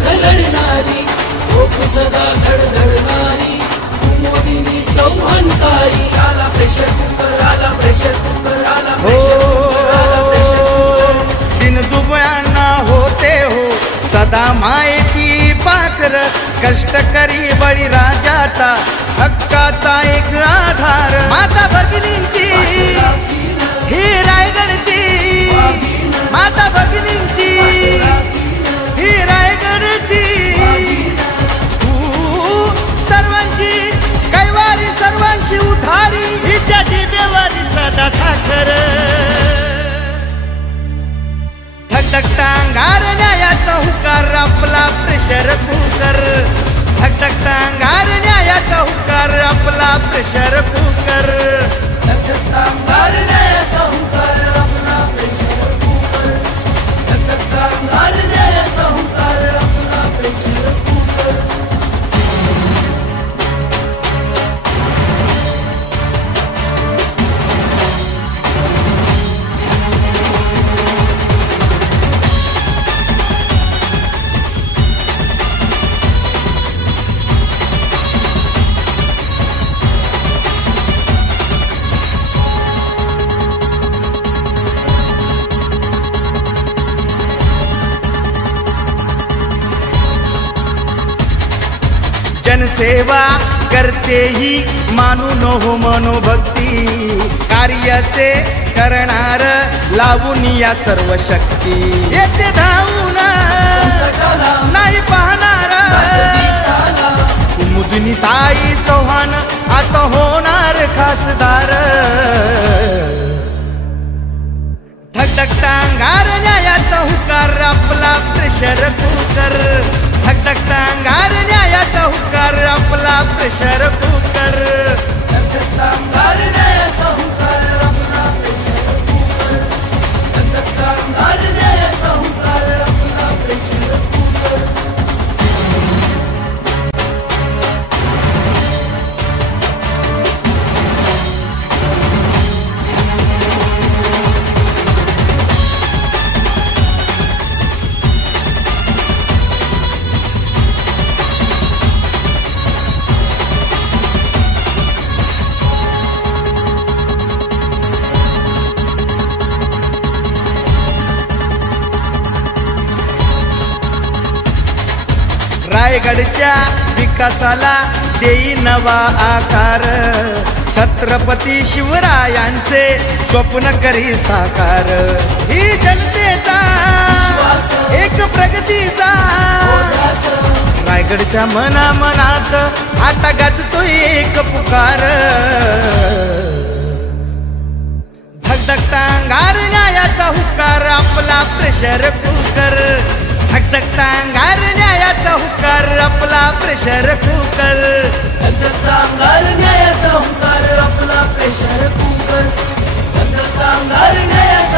संघ लढणारी, ओठ सदा धडधडणारी, मोदींनी चौहानताई. आला प्रेशर कुकर, आला प्रेशर कुकर, आला प्रेशर कुकर, आला प्रेशर कुकर. दीनदुबळ्यांना होते हो सदा मायेची पाखर, कष्टकरी बळीराजाचा हक्काचा एक आधार. माता भगिनींची ही रायगडची, माता भगिनींची ही रायगडची. तू सर्वांची कैवारी, सर्वांची उधारी, हिच्या दिव्यवारी सदा साखर. धगधगता अंगार न्यायाचा हुकार, आपला प्रेशर कुकर. धगधगता अंगार न्यायाचा हुकार, आपला प्रेशर कुकर. धगधगता अंगार न्यायाचा हुकार, आपला प्रेशर कुकर. धगधगता अंगार न्यायाचा हुकार, आपला प्रेशर कुकर. जनसेवा करते ही मानून हो मनोभक्ती, कार्य से करणार लावून या सर्व शक्ती. येते धावून नाही पाहणार, कुमुदिनी ताई चौहान आता होणार खासदार. धगधगता अंगार न्यायाचा हुकार, आपला प्रेशर कुकर. धगधगता अंगार न्यायाचा हुकार, आपला प्रेशर कुकर. धगधगता अंगार न्यायाचा हुकार, आपला प्रेशर कुकर. धगधगता अंगार न्यायाचा हुकार, आपला प्रेशर कुकर. रायगडच्या विकासाला देई नवा आकार, छत्रपती शिवरायांचे स्वप्न करी साकार. ही जनतेचा एक प्रगतीचा, रायगडच्या मनामनात आता गाजतोय एक पुकार. धगधगता अंगार न्यायाचा हुकार, आपला प्रेशर कुकर. धगधगता अंगार न्यायाचा हुकार, आपला प्रेशर कुकर. धगधगता अंगार न्यायाचा हुकार, आपला प्रेशर कुकर. धगधगता अंगार न्यायाचा